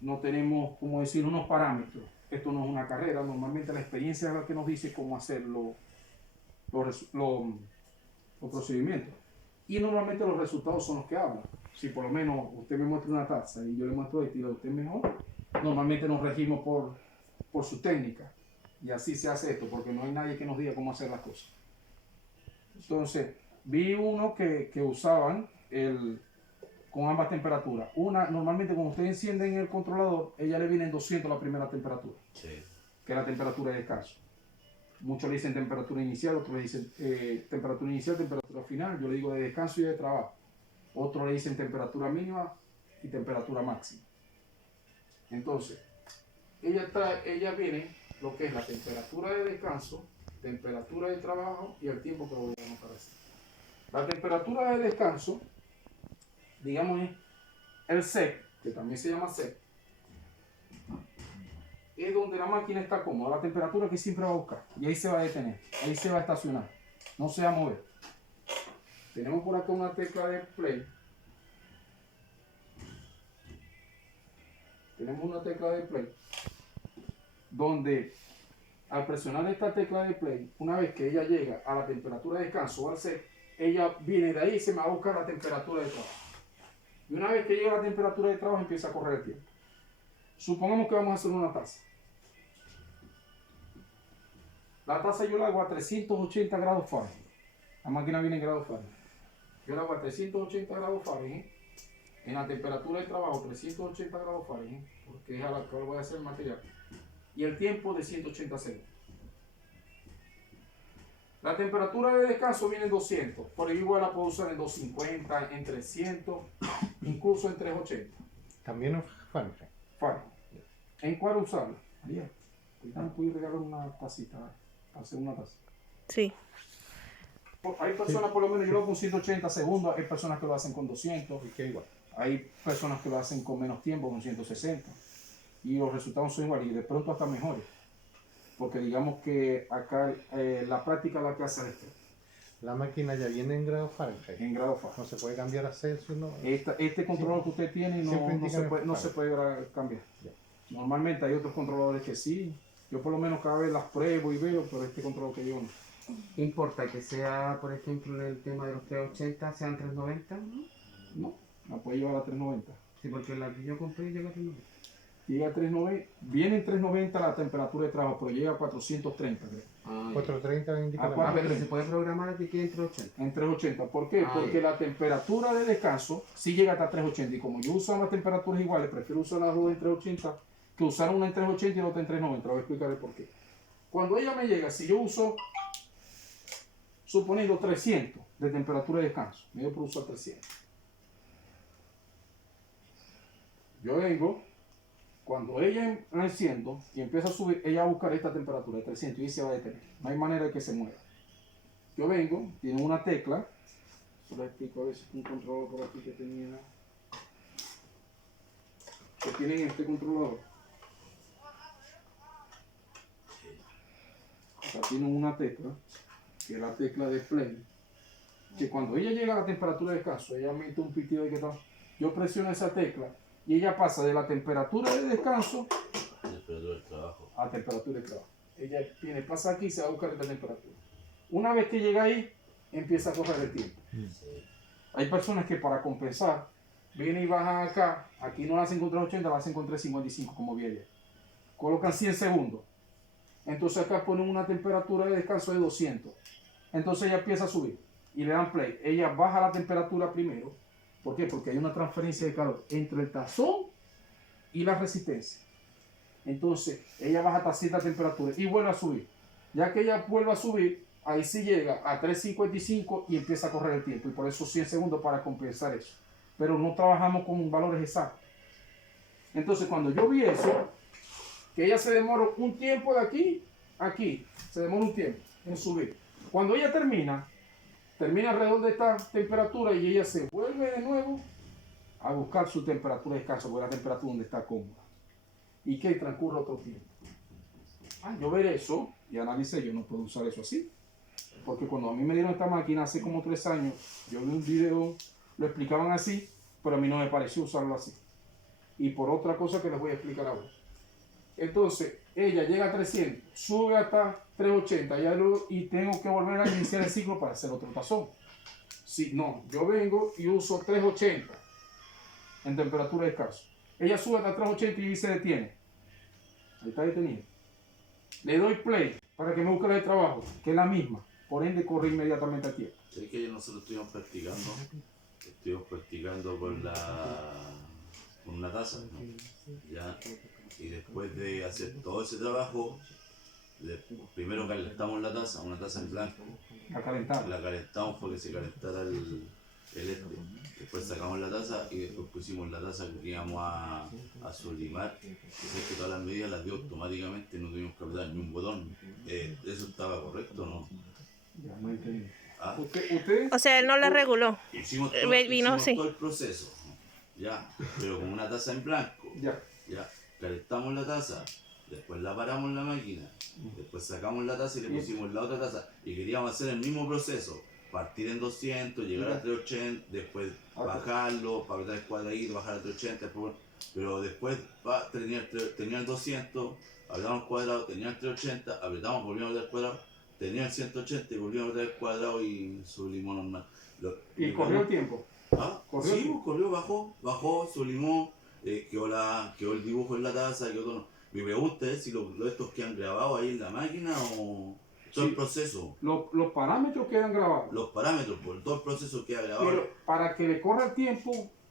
no tenemos, como decir, unos parámetros. Esto no es una carrera, normalmente la experiencia es la que nos dice cómo hacer los procedimientos. Y normalmente los resultados son los que hablan. Si por lo menos usted me muestra una taza y yo le muestro esto y a usted mejor, normalmente nos regimos por su técnica. Y así se hace esto, porque no hay nadie que nos diga cómo hacer las cosas. Entonces, vi uno que usaban con ambas temperaturas. Normalmente cuando usted enciende en el controlador, ella le viene en 200 la primera temperatura, sí, que es la temperatura de descanso. Muchos le dicen temperatura inicial, otros le dicen temperatura inicial, temperatura final. Yo le digo de descanso y de trabajo. Otros le dicen temperatura mínima y temperatura máxima. Entonces, ella viene lo que es la temperatura de descanso, temperatura de trabajo y el tiempo que voy a anotar así. La temperatura de descanso, digamos, es el set, que también se llama set, es donde la máquina está cómoda, la temperatura que siempre va a buscar, y ahí se va a detener, ahí se va a estacionar, no se va a mover. Tenemos por acá una tecla de play. Tenemos una tecla de play, donde al presionar esta tecla de play, una vez que ella llega a la temperatura de descanso o al set, ella viene de ahí y se me va a buscar la temperatura de trabajo. Y una vez que llega a la temperatura de trabajo, empieza a correr el tiempo. Supongamos que vamos a hacer una taza. La taza yo la hago a 380 grados Fahrenheit. La máquina viene en grados Fahrenheit. Yo la hago a 380 grados Fahrenheit. En la temperatura de trabajo, 380 grados Fahrenheit, porque es a la que voy a hacer el material. Y el tiempo de 180 segundos. La temperatura de descanso viene en 200, pero igual la puedo usar en 250, en 300, incluso en 380. También es Fahrenheit. Fahrenheit. ¿En cuál usarla? María, ¿me puedes regalar una tacita para hacer una taza? Sí. Hay personas, por lo menos yo lo hago con 180 segundos, hay personas que lo hacen con 200, y que igual. Hay personas que lo hacen con menos tiempo, con 160, y los resultados son iguales, y de pronto hasta mejores. Porque digamos que acá la práctica la que hace esto. La máquina ya viene en grado Fahrenheit. En grado Fahrenheit. No se puede cambiar a Celsius, ¿no? Este controlador que usted tiene no se puede cambiar. Ya. Normalmente hay otros controladores que sí. Yo por lo menos cada vez las pruebo y veo, pero este controlador que yo no. ¿Importa que sea, por ejemplo, en el tema de los 380, sean 390? No, la puede llevar a 390. Sí, porque la que yo compré llega a 390. Llega a 390, viene en 390 la temperatura de trabajo, pero llega a 430, creo. 430 indica la pero se puede programar a que quede en 380. En 380, ¿por qué? Porque la temperatura de descanso sí llega hasta 380, y como yo uso ambas temperaturas iguales, prefiero usar las dos en 380 que usar una en 380 y la otra en 390. Voy a explicar el por qué. Cuando ella me llega, si yo uso, suponiendo 300 de temperatura de descanso, me dio por usar 300. Yo vengo, cuando ella la enciendo y empieza a subir, ella va a buscar esta temperatura de 300 y se va a detener. No hay manera de que se mueva. Yo vengo, tiene una tecla, solo explico a ver si un controlador por aquí que tenía, que tienen este controlador. Acá tienen una tecla, que es la tecla de play, que cuando ella llega a la temperatura de descanso, ella emite un pitido de que está, yo presiono esa tecla y ella pasa de la temperatura de descanso a temperatura de trabajo. Ella pasa aquí y se va a buscar esta temperatura. Una vez que llega ahí, empieza a correr el tiempo. Hay personas que para compensar, vienen y bajan acá, aquí no la hacen con 380, la hacen con 355 como vi ayer. Colocan 100 segundos. Entonces acá ponen una temperatura de descanso de 200. Entonces ella empieza a subir y le dan play. Ella baja la temperatura primero. ¿Por qué? Porque hay una transferencia de calor entre el tazón y la resistencia. Entonces ella baja hasta cierta temperatura y vuelve a subir. Ya que ella vuelve a subir, ahí sí llega a 355 y empieza a correr el tiempo. Y por eso 100 segundos para compensar eso. Pero no trabajamos con valores exactos. Entonces cuando yo vi eso, que ella se demora un tiempo de aquí a aquí, se demora un tiempo en subir. Cuando ella termina alrededor de esta temperatura y ella se vuelve de nuevo a buscar su temperatura de descanso, porque es la temperatura donde está cómoda. Y que transcurre otro tiempo. Yo ver eso y analicé, yo no puedo usar eso así. Porque cuando a mí me dieron esta máquina hace como 3 años, yo vi un video, lo explicaban así, pero a mí no me pareció usarlo así. Y por otra cosa que les voy a explicar ahora. Entonces, ella llega a 300, sube hasta 380 y tengo que volver a iniciar el ciclo para hacer otro tazón. Si no, yo vengo y uso 380 en temperatura de descanso. Ella sube hasta 380 y se detiene. Ahí está detenido. Le doy play para que me busque la de trabajo, que es la misma. Por ende, corre inmediatamente a tiempo. ¿Sabes que nosotros estuvimos practicando? Estuvimos practicando con una taza, ¿no? Ya. Y después de hacer todo ese trabajo, primero calentamos la taza, una taza en blanco. A calentar. La calentamos para que se calentara el Después sacamos la taza y después pusimos la taza que íbamos a sublimar. Entonces que todas las medidas las dio automáticamente, no tuvimos que apretar ni un botón. ¿Eso estaba correcto o no? Ya, no entendí. ¿Ah? ¿Usted? O sea, él no le reguló. Hicimos Vino, sí. todo el proceso, ya, pero con una taza en blanco. Ya. Ya, calentamos la taza, después la paramos en la máquina, después sacamos la taza y le pusimos la otra taza y queríamos hacer el mismo proceso, partir en 200, llegar a 380, después bajarlo, para apretar el cuadradito, bajar a 380, después, pero después tenía el 200, apretamos el cuadrado, tenía el 380, apretamos, volvíamos a apretar el cuadrado, tenía el 180 y volvíamos a apretar el cuadrado y sublimó normal. ¿Y corrió el tiempo? ¿Ah? ¿Corrió? Sí, corrió, bajó, sublimó, quedó el dibujo en la taza, quedó todo. Mi pregunta es si estos quedan grabados ahí en la máquina o todo Sí. el proceso. Los parámetros quedan grabados. Los parámetros, por todo el proceso queda grabado. Pero para que le corra el tiempo,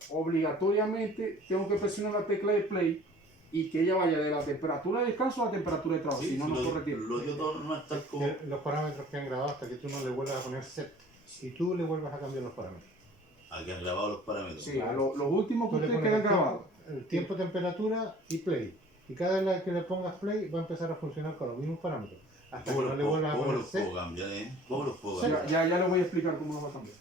obligatoriamente tengo que presionar la tecla de play y que ella vaya de la temperatura de descanso a la temperatura de trabajo. Sí, Si no, no corre el tiempo. lo dio todo normal, tal como. Los parámetros que han grabado hasta que tú no le vuelvas a poner set. Y tú le vuelvas a cambiar los parámetros. Aquí han grabado los parámetros. Sí, los últimos que Tú le ustedes pones quedan el grabados. el tiempo, temperatura y play. Y cada vez que le pongas play va a empezar a funcionar con los mismos parámetros. Hasta que ¿Cómo no le los vuelvas a poner puedo set. cambiar, ¿Cómo los puedo Sí. cambiar? Ya le voy a explicar cómo los va a cambiar.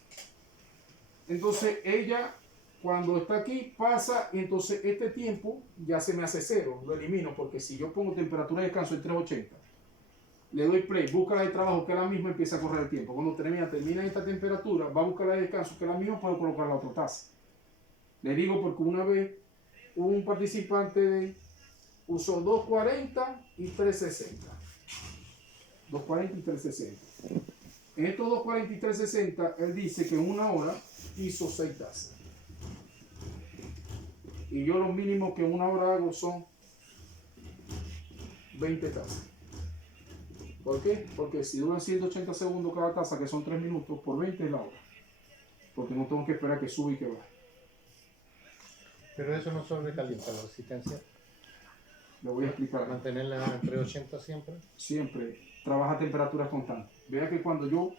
Entonces ella, cuando está aquí, pasa y entonces este tiempo ya se me hace cero, lo elimino, porque si yo pongo temperatura de descanso en 380, le doy play, busca la de trabajo que es la misma, empieza a correr el tiempo. Cuando termina esta temperatura, va a buscar la de descanso que es la misma, puedo colocar la otra taza. Le digo porque una vez un participante usó 240 y 360. 240 y 360. En estos 240 y 360, él dice que en una hora hizo 6 tazas. Y yo lo mínimo que en una hora hago son 20 tazas. ¿Por qué? Porque si duran 180 segundos cada taza, que son 3 minutos, por 20 es la hora. Porque no tengo que esperar que suba y que baje. Pero eso no sobrecalienta la resistencia. Le voy a explicar. Mantenerla entre 80 siempre. Siempre trabaja a temperaturas constantes. Vea que cuando yo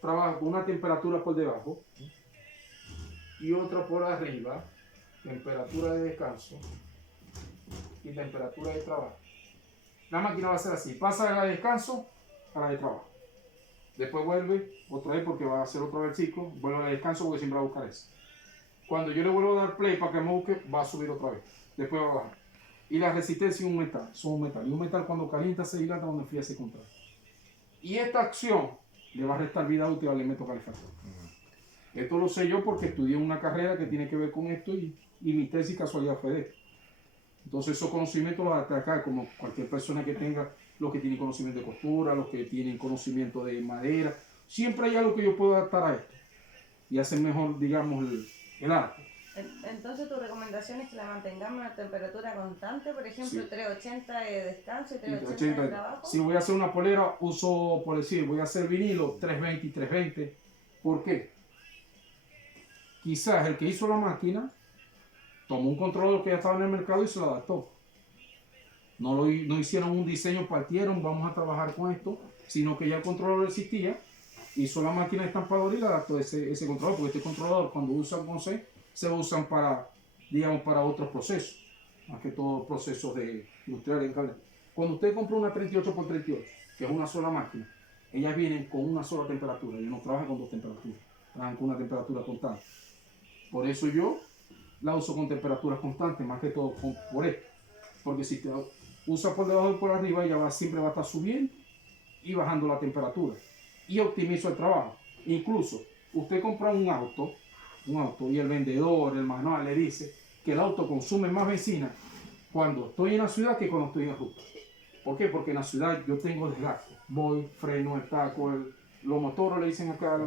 trabajo con una temperatura por debajo y otra por arriba, temperatura de descanso y temperatura de trabajo, la máquina va a ser así, pasa de la de descanso a la de trabajo, después vuelve otra vez porque va a hacer otra vez el ciclo, vuelve a la de descanso porque siempre va a buscar eso. Cuando yo le vuelvo a dar play para que me busque, va a subir otra vez, después va a bajar. Y la resistencia es un metal, son un metal. Y un metal cuando calienta se dilata, cuando enfría se contrae. Y esta acción le va a restar vida útil al elemento calefactor. Esto lo sé yo porque estudié una carrera que tiene que ver con esto y mi tesis casualidad fue de esto. Entonces esos conocimientos los ataca como cualquier persona que tenga, los que tienen conocimiento de costura, los que tienen conocimiento de madera. Siempre hay algo que yo puedo adaptar a esto y hacer mejor, digamos, el arte. Entonces tu recomendación es que la mantengamos a temperatura constante, por ejemplo, Sí. 380 de descanso y 380 380. de trabajo. Si voy a hacer una polera, uso, por decir, voy a hacer vinilo 320 y 320. ¿Por qué? Quizás el que hizo la máquina tomó un controlador que ya estaba en el mercado y se lo adaptó. No hicieron un diseño, partieron, vamos a trabajar con esto, sino que ya el controlador existía, hizo la máquina de estampador y le adaptó ese controlador, porque este controlador cuando usan con C, se usan para, digamos, para otros procesos, más que todo procesos industriales. Cuando usted compra una 38x38, que es una sola máquina, ellas vienen con una sola temperatura, ellos no trabajan con dos temperaturas, trabajan con una temperatura constante. Por eso yo la uso con temperaturas constantes, más que todo por esto, porque si te usa por debajo y por arriba, ella siempre va a estar subiendo y bajando la temperatura, y optimizo el trabajo. Incluso, usted compra un auto un auto y el vendedor, el manual le dice que el auto consume más benzina cuando estoy en la ciudad que cuando estoy en ruta. ¿Por qué? Porque en la ciudad yo tengo desgaste. Voy, freno, el taco, los motores le dicen acá,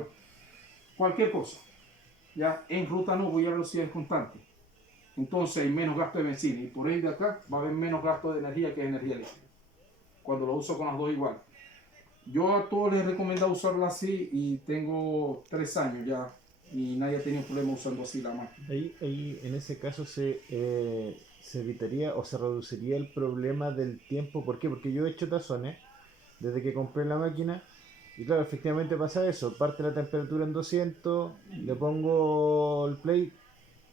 cualquier cosa. Ya en ruta no voy a velocidades constantes. Entonces hay menos gasto de benzina y por ahí de acá va a haber menos gasto de energía que de energía eléctrica. Cuando lo uso con las dos igual. Yo a todos les he recomendado usarla así y tengo 3 años ya y nadie ha tenido problema usando así la máquina. Ahí en ese caso se evitaría o se reduciría el problema del tiempo. ¿Por qué? Porque yo he hecho tazones desde que compré la máquina y claro, efectivamente pasa eso. Parte la temperatura en 200, le pongo el play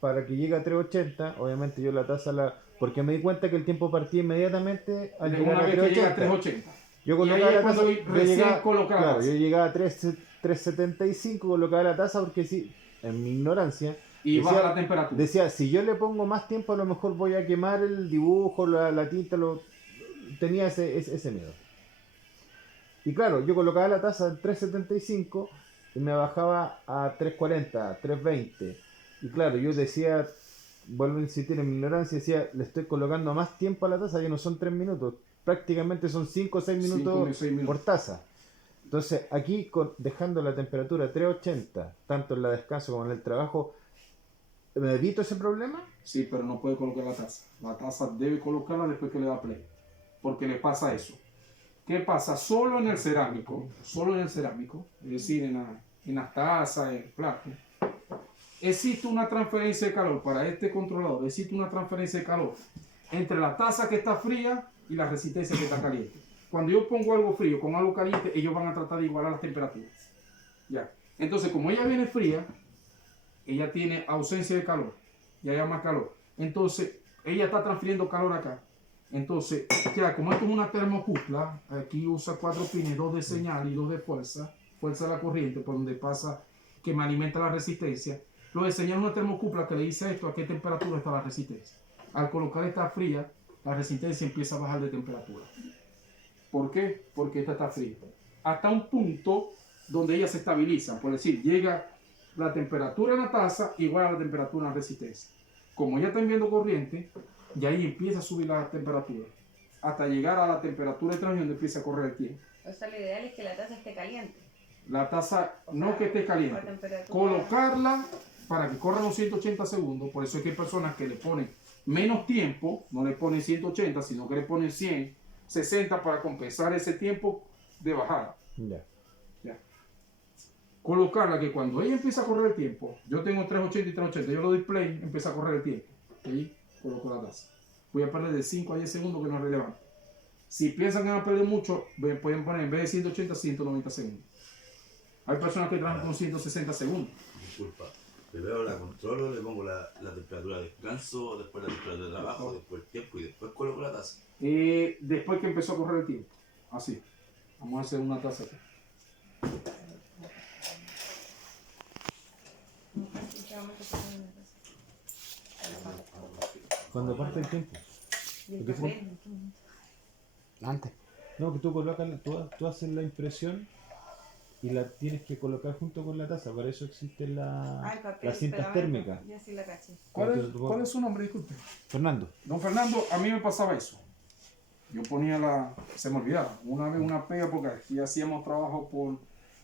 para que llegue a 380. Obviamente yo la tasa porque me di cuenta que el tiempo partía inmediatamente al llegar Una a vez que llega a 380. 380. Yo Y colocaba ahí la es cuando tasa, recién colocaba la claro, tasa. yo llegaba a 375, colocaba la tasa porque sí, en mi ignorancia, Y baja la temperatura. decía, si yo le pongo más tiempo a lo mejor voy a quemar el dibujo, la tinta, tenía ese miedo. Y claro, yo colocaba la tasa en 375 y me bajaba a 340, 320. Y claro, yo decía, vuelvo a insistir en mi ignorancia, decía, le estoy colocando más tiempo a la taza, ya no son 3 minutos, prácticamente son 5 o 6 minutos, 6 minutos por taza. Entonces, aquí dejando la temperatura 380, tanto en la descanso como en el trabajo, ¿me evito ese problema? Sí, pero no puede colocar la taza. La taza debe colocarla después que le da play. Porque le pasa eso. ¿Qué pasa? Solo en el cerámico, es decir, en las tazas, en el plato, existe una transferencia de calor para este controlador, existe una transferencia de calor entre la taza que está fría y la resistencia que está caliente. Cuando yo pongo algo frío con algo caliente, ellos van a tratar de igualar las temperaturas. Ya. Entonces, como ella viene fría, ella tiene ausencia de calor y haya más calor. Entonces, ella está transfiriendo calor acá. Entonces, ya como esto es una termocupla, aquí usa 4 pines, 2 de señal y 2 de fuerza de la corriente, por donde pasa, que me alimenta la resistencia. Lo de señal es una termocupla que le dice esto, a qué temperatura está la resistencia. Al colocar esta fría, la resistencia empieza a bajar de temperatura. ¿Por qué? Porque esta está fría. Hasta un punto donde ellas se estabilizan, por decir, llega la temperatura en la taza igual a la temperatura en la resistencia. Como ya está enviando corriente, y ahí empieza a subir la temperatura, hasta llegar a la temperatura de transmisión donde empieza a correr el tiempo. O sea, lo ideal es que la taza esté caliente. La taza, no que esté La caliente, temperatura. colocarla para que corra los 180 segundos. Por eso es que hay personas que le ponen menos tiempo, no le ponen 180, sino que le ponen 100, 60 para compensar ese tiempo de bajada. Ya. Colocarla que cuando ella empieza a correr el tiempo, yo tengo 380 y 380, yo lo doy play, empieza a correr el tiempo. Ahí coloco la taza. Voy a perder de 5 a 10 segundos, que no es relevante. Si piensan que van a perder mucho, pueden poner en vez de 180, 190 segundos. Hay personas que trabajan con 160 segundos. Disculpa. Primero la controlo, le pongo la temperatura de descanso, después la temperatura de trabajo, después el tiempo y después coloco la taza. Después que empezó a correr el tiempo. Así. Vamos a hacer una taza aquí. Cuando parte el tiempo. Y el ¿Por qué papel. Antes. No, que tú colocas, tú haces la impresión y la tienes que colocar junto con la taza. Para eso existen El papel, las cintas pegamento. térmicas. Ya sí la caché. ¿Cuál es su nombre? Disculpe. Fernando. Don Fernando, a mí me pasaba eso. Yo ponía se me olvidaba, una vez una pega, porque aquí hacíamos trabajo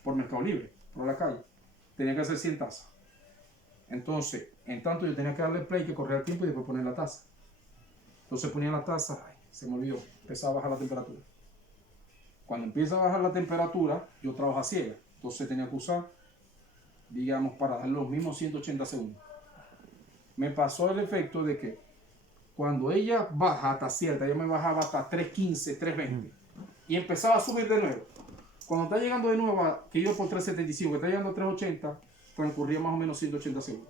por Mercado Libre, por la calle. Tenía que hacer 100 tazas. Entonces, en tanto yo tenía que darle play, que correr el tiempo y después poner la taza. Entonces ponía la taza, se me olvidó, empezaba a bajar la temperatura. Cuando empieza a bajar la temperatura, yo trabajo a ciega. Entonces tenía que usar, digamos, para dar los mismos 180 segundos. Me pasó el efecto de que cuando ella baja hasta cierta, ella me bajaba hasta 315, 320 y empezaba a subir de nuevo. Cuando está llegando de nuevo, que yo por 375, que está llegando a 380, transcurría más o menos 180 segundos.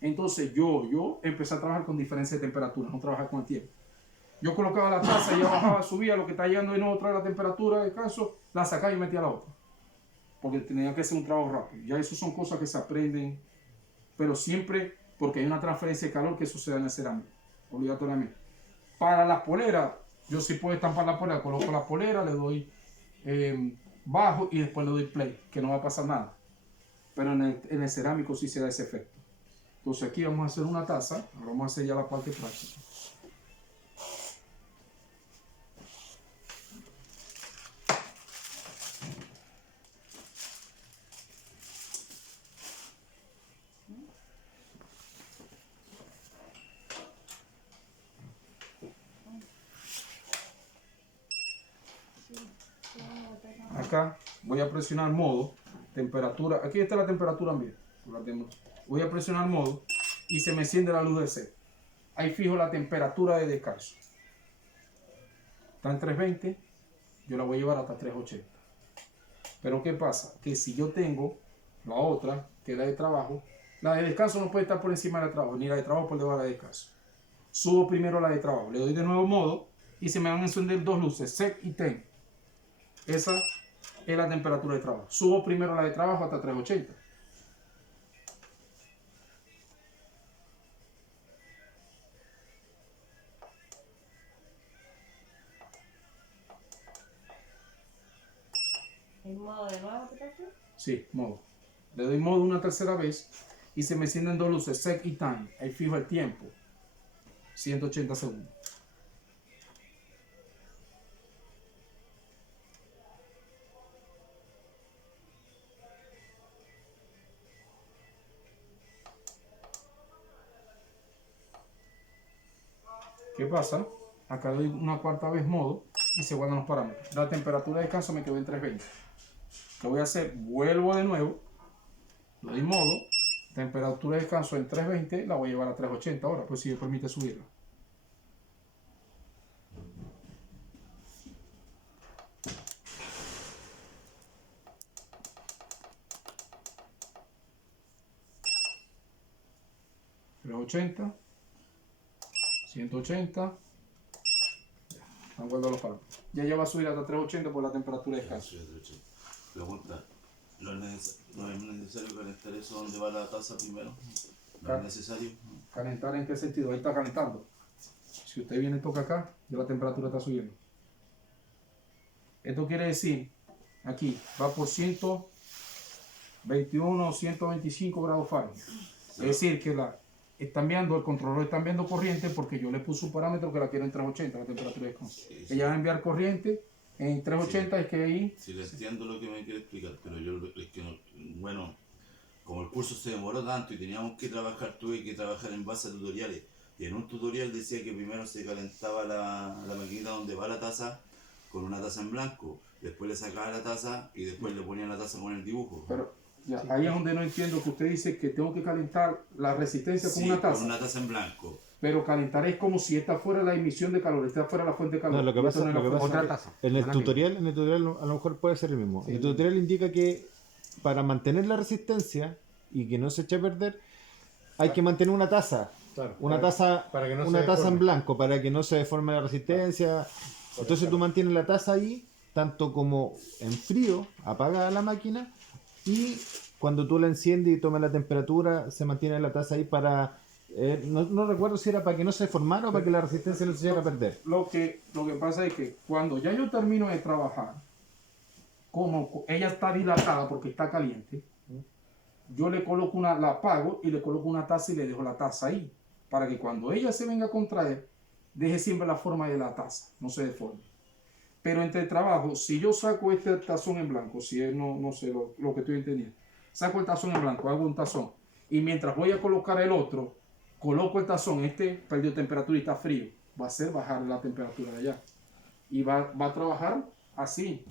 Entonces yo empecé a trabajar con diferencia de temperatura, no trabajar con el tiempo. Yo colocaba la taza, ella bajaba, subía, lo que está llegando de nuevo trae la temperatura de descanso, la sacaba y metía la otra. Porque tenía que hacer un trabajo rápido. Ya eso son cosas que se aprenden, pero siempre porque hay una transferencia de calor que sucede en el cerámico, obligatoriamente. Para las poleras, yo sí puedo estampar la polera, coloco la polera, le doy bajo y después le doy play, que no va a pasar nada. Pero en el cerámico sí se da ese efecto. Entonces aquí vamos a hacer una taza, ahora vamos a hacer ya la parte práctica. Acá voy a presionar modo, temperatura, aquí está la temperatura ambiente, voy a presionar modo y se me enciende la luz de set. Ahí fijo la temperatura de descanso. Está en 320, yo la voy a llevar hasta 380. Pero ¿qué pasa? Que si yo tengo la otra, que es la de trabajo, la de descanso no puede estar por encima de la de trabajo, ni la de trabajo por debajo de la de descanso. Subo primero la de trabajo, le doy de nuevo modo y se me van a encender dos luces, set y ten. Esa es la temperatura de trabajo. Subo primero la de trabajo hasta 380. ¿El modo de nuevo que te hace? Sí, modo. Le doy modo una tercera vez y se me encienden dos luces, set y time. Ahí fijo el tiempo. 180 segundos. ¿Qué pasa? Acá doy una cuarta vez modo y se guardan los parámetros. La temperatura de descanso me quedó en 320. ¿Qué voy a hacer? Vuelvo de nuevo, le doy modo, temperatura de descanso en 320, la voy a llevar a 380 ahora, pues si me permite subirla. $380, 180, están guardando los parámetros. Ya va a subir hasta 380 por la temperatura de descanso. Pregunta, ¿no es necesario calentar eso donde va la taza primero? ¿No es necesario? ¿Calentar en qué sentido? Ahí está calentando. Si usted viene y toca acá, ya la temperatura está subiendo. Esto quiere decir, aquí va por 121 o 125 grados Fahrenheit. Es decir, que el controlador está enviando corriente porque yo le puse un parámetro que la quiero en 380, la temperatura de descanso. Sí. Ella va a enviar corriente en 380, es que ahí... Sí, le entiendo lo que me quiere explicar, pero yo es que no, bueno, como el curso se demoró tanto y teníamos que trabajar, tuve que trabajar en base a tutoriales. Y en un tutorial decía que primero se calentaba la maquinita donde va la taza con una taza en blanco, después le sacaba la taza y después le ponían la taza con el dibujo. Pero ya, ahí es donde no entiendo que usted dice que tengo que calentar la resistencia con Sí, una taza. con una taza en blanco. Pero calentar es como si esta fuera la emisión de calor, esta fuera la fuente de calor. No, lo que Y esto pasa, no es la fuente. Otra que taza. en el tutorial a lo mejor puede ser el mismo. El tutorial indica que para mantener la resistencia y que no se eche a perder, hay que mantener una taza. Claro, Una para- taza, para que no se una taza en deforme. blanco para que no se deforme la resistencia. Entonces tú mantienes la taza ahí, tanto como en frío, apagada la máquina, y cuando tú la enciendes y tomas la temperatura, se mantiene la taza ahí para... no recuerdo si era para que no se deformara o para que la resistencia no se llegara a perder. Lo que pasa es que cuando ya yo termino de trabajar, como ella está dilatada porque está caliente, yo le coloco la apago y le coloco una taza y le dejo la taza ahí, para que cuando ella se venga a contraer, deje siempre la forma de la taza, no se deforme. Pero entre el trabajo, si yo saco este tazón en blanco, si es, no sé lo que estoy entendiendo, saco el tazón en blanco, hago un tazón, y mientras voy a colocar el otro, coloco el tazón, este perdió temperatura y está frío, va a hacer bajar la temperatura de allá. Y va a trabajar así.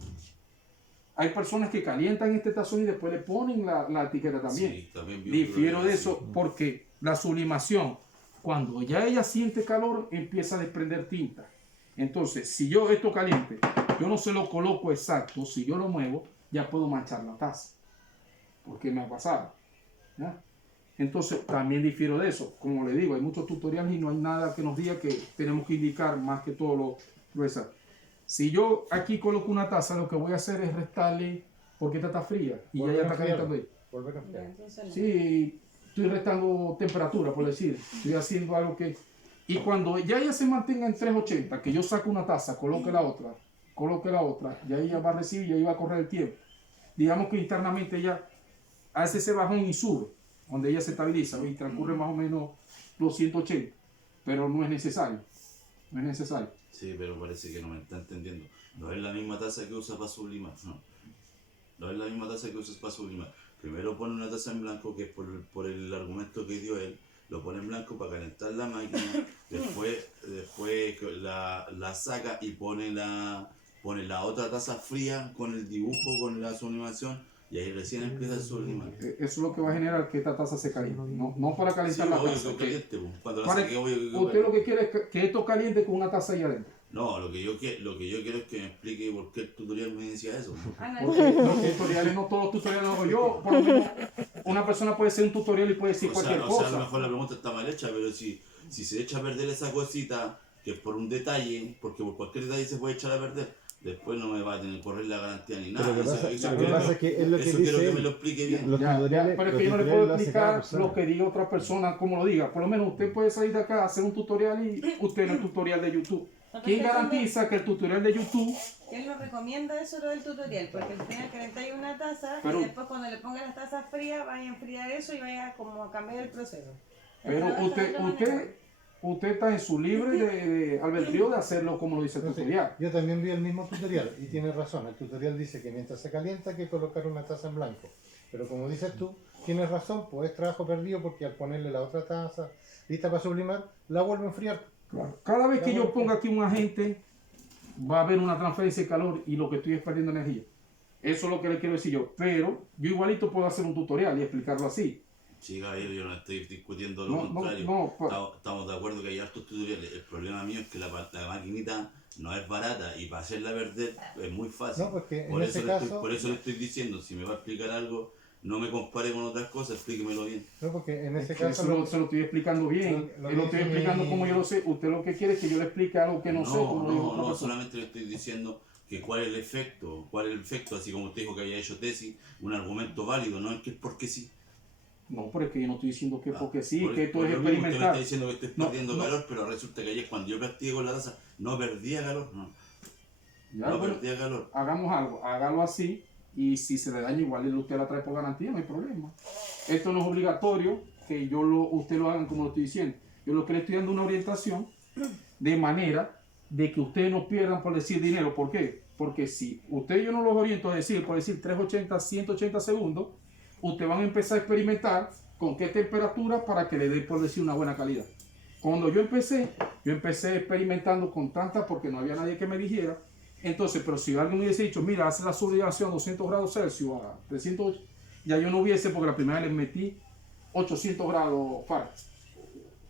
Hay personas que calientan este tazón y después le ponen la etiqueta también. Sí, también vi un Difiero tutorial de así. eso porque la sublimación, cuando ya ella siente calor, empieza a desprender tinta. Entonces, si yo esto caliente, yo no se lo coloco exacto, si yo lo muevo, ya puedo manchar la taza. Porque me ha pasado. ¿Ya? Entonces, también difiero de eso. Como le digo, hay muchos tutoriales y no hay nada que nos diga que tenemos que indicar más que todo lo exacto. Si yo aquí coloco una taza, lo que voy a hacer es restarle, porque esta está fría y ya Volver a está calentando enfriarlo. ahí. Volver a Ya, enfriar. entonces no. Sí, estoy restando temperatura, por decir. Estoy haciendo algo que... Y cuando ya ella se mantenga en 380, que yo saco una taza, coloque la otra, ya ella va a recibir y ahí va a correr el tiempo. Digamos que internamente ya hace ese bajón y sube. donde ella se estabiliza y transcurre más o menos los 180, pero no es necesario. No es necesario. Sí, pero parece que no me está entendiendo. No es la misma taza que usa para sublimar, no. No es la misma taza que usas para sublimar. Primero pone una taza en blanco, que es por el argumento que dio él. Lo pone en blanco para calentar la máquina. Después la saca y pone la otra taza fría con el dibujo, con la sublimación. Y ahí recién empieza a sublimar. Eso es lo que va a generar que esta taza se caliente. No para Sí, calentar la obvio taza. que caliente, pues. Cuando la Para- saque, obvio que Usted lo que quiere es que esto caliente con una taza ahí adentro. No, lo que yo quiero es que me explique por qué el tutorial me decía eso. Porque los tutoriales, no todos los tutoriales los hago yo. Por lo menos una persona puede hacer un tutorial y puede decir cualquier O sea, a cosa. lo mejor la pregunta está mal hecha, pero si se echa a perder esa cosita, que es por un detalle, porque por cualquier detalle se puede echar a perder, después no me va a tener que correr la garantía ni nada. Pero lo que pasa, Eso lo que quiero- pasa es que es lo que eso quiero dice que él. me lo explique bien. Los tutoriales, Pero es los que yo no le tutoriales puedo lo hace cada explicar persona. lo que diga otra persona, como lo diga. Por lo menos usted puede salir de acá, hacer un tutorial y usted en el tutorial de YouTube. ¿Quién garantiza que el tutorial de YouTube, Él nos recomienda eso lo del tutorial, porque al final calentáis una taza Pero- y después cuando le pongas las tazas frías vaya a enfriar eso y vaya como a cambiar el proceso. pero Esa es la manera. usted está en su libre de albedrío de hacerlo como lo dice el No sé, tutorial? yo también vi el mismo tutorial y tienes razón. El tutorial dice que mientras se calienta hay que colocar una taza en blanco. Pero como dices tú, tienes razón, pues es trabajo perdido porque al ponerle la otra taza lista para sublimar, la vuelve a enfriar. Claro. Cada vez que yo ponga aquí un agente, va a haber una transferencia de calor y lo que estoy es perdiendo energía. Eso es lo que le quiero decir yo. Pero yo igualito puedo hacer un tutorial y explicarlo así. Sí, caballero, yo no estoy discutiendo lo No, contrario. no, Estamos de acuerdo que hay hartos tutoriales. El problema mío es que la maquinita no es barata y para hacerla perder es muy fácil. No, porque en por, ese eso caso- por eso le estoy diciendo, si me va a explicar algo, no me compare con otras cosas, explíquemelo bien. No, porque en ese Eso caso se lo estoy explicando bien. lo Lo estoy dice explicando mi- como yo lo sé. Usted lo que quiere es que yo le explique algo que no sé. Como lo dijo otra persona. Solamente le estoy diciendo que cuál es el efecto, así como usted dijo que había hecho tesis, un argumento válido, no es que es porque sí. No, pero es que yo no estoy diciendo que porque sí, Por- que esto por es lo mismo usted me está experimental. diciendo que estoy No, perdiendo no. calor, pero resulta que ayer cuando yo practiqué con la taza no perdía calor, Ya, no bueno, perdía calor. hagamos algo, hágalo así y si se le daña igual usted la trae por garantía, no hay problema. Esto no es obligatorio que usted lo hagan como lo estoy diciendo. Yo lo que le estoy dando una orientación de manera de que ustedes no pierdan por decir dinero. ¿Por qué? Porque si yo no los oriento a decir, por decir 380, 180 segundos, ustedes van a empezar a experimentar con qué temperatura para que le dé por decir una buena calidad. Cuando yo empecé experimentando con tantas porque no había nadie que me dijera. Entonces, pero si alguien me hubiese dicho, mira, hace la sublimación a 200 grados Celsius, a 300, ya yo no hubiese, porque la primera vez les metí 800 grados Fahrenheit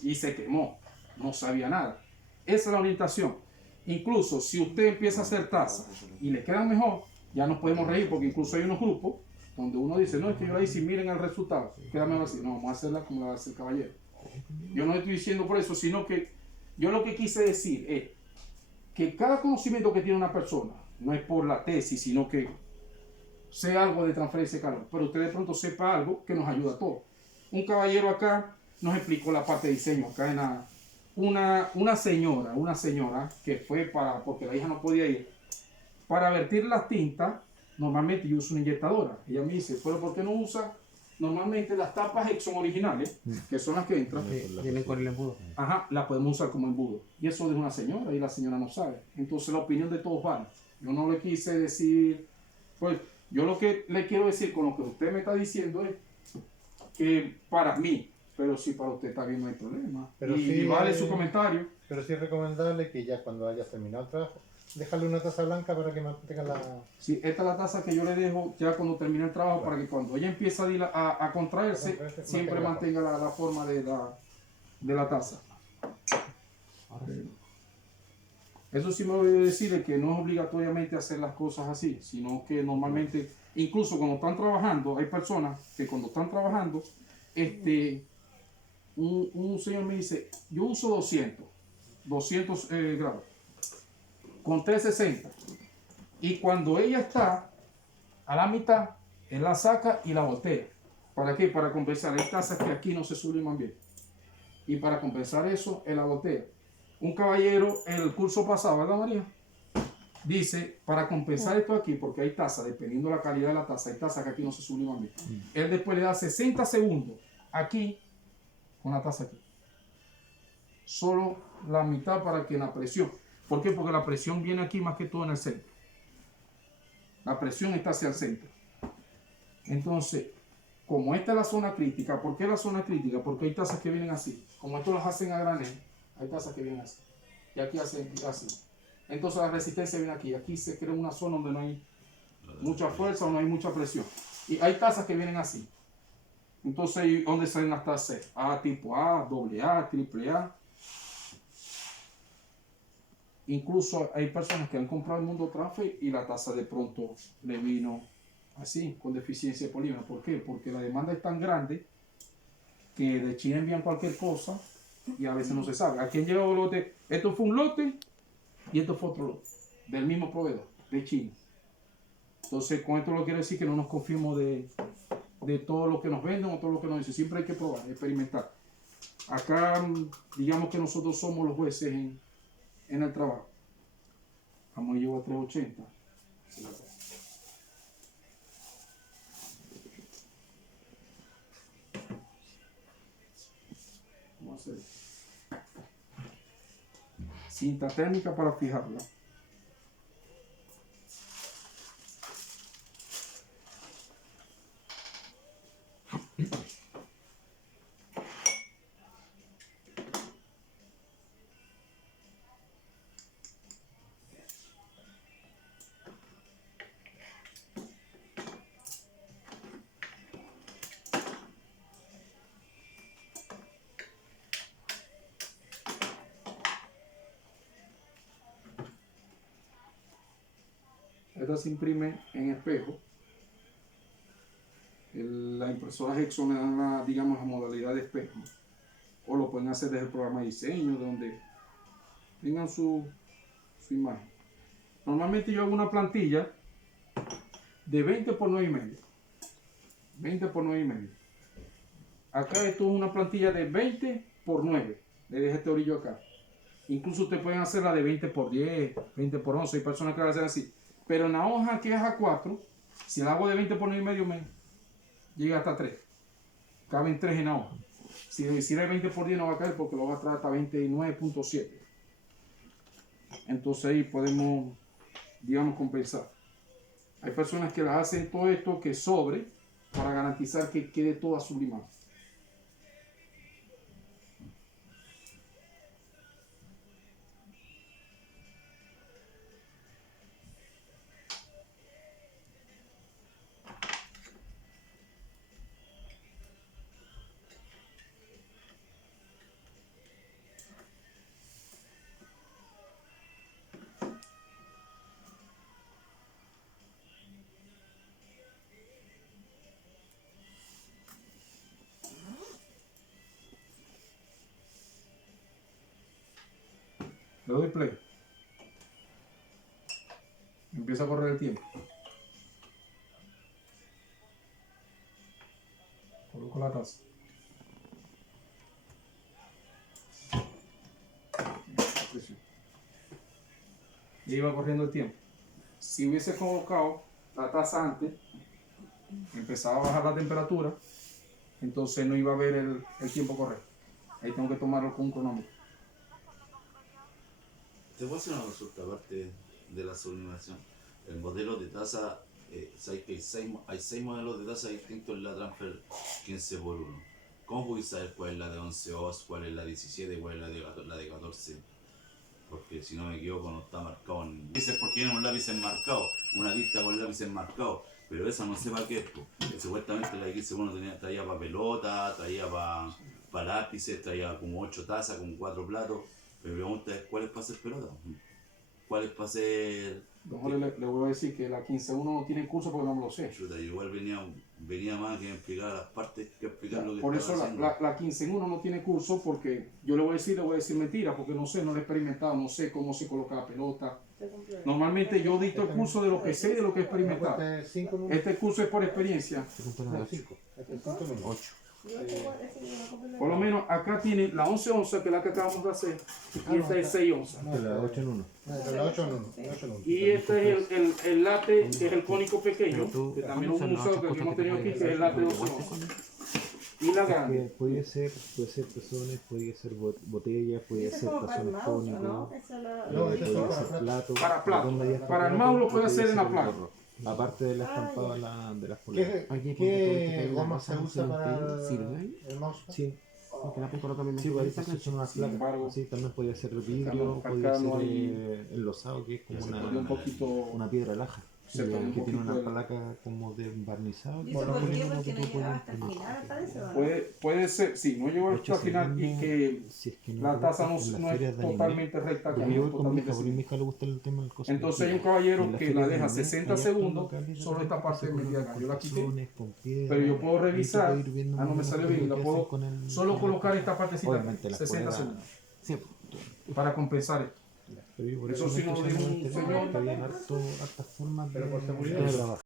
y se quemó, no sabía nada. Esa es la orientación. Incluso si usted empieza a hacer tazas y le quedan mejor, ya nos podemos reír, porque incluso hay unos grupos donde uno dice, no, es que yo la hice y miren el resultado, queda mejor así. No, vamos a hacerla como la hace el caballero. Yo no estoy diciendo por eso, sino que yo lo que quise decir es que cada conocimiento que tiene una persona, no es por la tesis, sino que sea algo de transferencia de calor, pero usted de pronto sepa algo que nos ayuda a todos. Un caballero acá nos explicó la parte de diseño, acá en una señora que fue porque la hija no podía ir, para vertir las tintas, normalmente yo uso una inyectadora. Ella me dice, pero ¿por qué no usa? Normalmente las tapas son originales, que son las que entran. Vienen con el embudo. Ajá, la podemos usar como embudo. Y eso es una señora y la señora no sabe. Entonces la opinión de todos vale. Yo no le quise decir, pues yo lo que le quiero decir con lo que usted me está diciendo es que para mí, pero si para usted está bien no hay problema. Pero y sí, vale su comentario. Pero sí es recomendable que ya cuando hayas terminado el trabajo, déjale una taza blanca para que mantenga la... Sí, esta es la taza que yo le dejo ya cuando termine el trabajo para que cuando ella empiece a contraerse, siempre mantenga la forma de la taza. Eso sí me voy a decir que no es obligatoriamente hacer las cosas así, sino que normalmente, incluso cuando están trabajando, hay personas que cuando están trabajando, un señor me dice, yo uso 200 grados, con 360, y cuando ella está a la mitad, él la saca y la voltea. ¿Para qué? Para compensar. Hay tazas que aquí no se subliman bien. Y para compensar eso, él la voltea. Un caballero, en el curso pasado, ¿verdad, María? Dice, para compensar esto aquí, porque hay tazas, dependiendo de la calidad de la taza, hay tazas que aquí no se subliman bien. Él después le da 60 segundos aquí con la taza aquí. Solo la mitad para que la presión. ¿Por qué? Porque la presión viene aquí más que todo en el centro. La presión está hacia el centro. Entonces, como esta es la zona crítica, ¿por qué la zona crítica? Porque hay tazas que vienen así. Como estos las hacen a granel, hay tazas que vienen así. Y aquí hacen así. Entonces la resistencia viene aquí. Aquí se crea una zona donde no hay mucha fuerza o no hay mucha presión. Y hay tazas que vienen así. Entonces, ¿dónde salen las tazas? A, tipo A, AA, AAA. Incluso hay personas que han comprado el Mundo Transfer y la taza de pronto le vino así, con deficiencia de polímero. ¿Por qué? Porque la demanda es tan grande que de China envían cualquier cosa y a veces no se sabe. Aquí han llegado los lotes. Esto fue un lote y esto fue otro lote del mismo proveedor, de China. Entonces, con esto lo quiero decir que no nos confiemos de todo lo que nos venden o todo lo que nos dicen. Siempre hay que probar, experimentar. Acá, digamos que nosotros somos los jueces en el trabajo. Vamos a llevar a 380. Vamos a hacer cinta térmica para fijarla. Esta se imprime en espejo. La impresora Hexon le dan la, digamos, la modalidad de espejo. O lo pueden hacer desde el programa de diseño, donde tengan su imagen. Normalmente yo hago una plantilla de 20 por 9,5. 20 por 9,5. Acá esto es una plantilla de 20 por 9. Le dejé este orillo acá. Incluso ustedes pueden hacer la de 20 por 10, 20 por 11. Hay personas que la hacen así. Pero en la hoja que es A4, si la hago de 20 por 9,5, me llega hasta 3. Caben 3 en la hoja. Si lo hiciera de 20 por 10 no va a caer porque lo va a traer hasta 29.7. Entonces ahí podemos, digamos, compensar. Hay personas que las hacen todo esto que sobre para garantizar que quede toda sublimada. Le doy play. Empieza a correr el tiempo. Coloco la taza. Y iba corriendo el tiempo. Si hubiese colocado la taza antes, empezaba a bajar la temperatura, entonces no iba a ver el tiempo correr. Ahí tengo que tomarlo con un cronómetro. Te voy a hacer una consulta aparte de la sublimación. El modelo de taza, sabes que hay 6 modelos de taza distintos en la Transfer 15x1. ¿Cómo voy a saber cuál es la de 11 oz, cuál es la 17 y cuál es la de 14? Porque si no me equivoco no está marcado en... Dices porque tiene un lápiz enmarcado, una lista con lápiz enmarcado, pero esa no sé para qué. Supuestamente la 15x1 traía para pelota, traía para lápices, traía como 8 tazas, como 4 platos. Mi pregunta es, ¿cuál es para hacer pelota? ¿Cuál es para hacer...? Mejor le voy a decir que la 15.1 no tiene curso porque no me lo sé. Chuta, igual venía más que explicar las partes que explicar lo que Por estaba eso haciendo. la 15.1 no tiene curso porque yo le voy a decir mentira porque no sé, no lo he experimentado, no sé cómo se coloca la pelota. Normalmente yo dicto el curso de lo que sé y de lo que he experimentado. Este curso es por experiencia. 5. 8. Por lo menos acá tiene la 11 onzas que es la que acabamos de hacer y esta es 6 onzas. La 8 en 1. La 8 en 1. Y este es el late, que es el cónico pequeño, que también es un museo que hemos tenido aquí, que es el late de 12 onzas. Y la Es que grande. puede ser pezones, puede ser botellas, puede Eso es ser como para el tazones mouse, cónicos, ¿no? Eso No, puede eso es para ser plato. plato, Para plato. redonda ya está Para el plato, mouse lo o puede hacer en la ser placa. gorro. Aparte del estampado de las poleras. ¿Qué, Oye, qué porque goma se usa para ¿sirve? el mouse? Sí, Porque la pongo también sí, pues esas son unas Sin placas. embargo, Sí, también podría ser acá vidrio, no- podría acá ser no hay- enlosado, que es como se perdió un poquito. una piedra laja. Se perdió un Que tiene poquito una el- placa como de barnizado. ¿Y que eso se por pone qué? como Porque que no tú llegaba puedes hasta el imprimir. final, parece, ¿o no? Puede ser, sí, no llegó De hecho, hasta el final y que si es que no la me taza equivoco, en no las es ferias de anime, totalmente recta, porque como yo voy con mi totalmente hija, porque a mi sin. hija le gusta el tema del cosplay. Entonces hay un Y caballero en la que feria la de deja anime 60 hay hartos segundos, locales de solo esta repente parte que se metida colocan acá. Yo la con quité, tazones, con piedras, pero yo puedo y tú revisar. puedes ir viendo Ah, no me más o sale menos bien, lo lo que puedo hacen con el- solo con colocar la esta partecita, Obviamente las 60 poleras- segundos, Sí, para compensar esto. Pero yo por Eso eso sí me no lo estoy dijo un enterando señor. que habían hartas formas Pero por de seguridad. trabajar.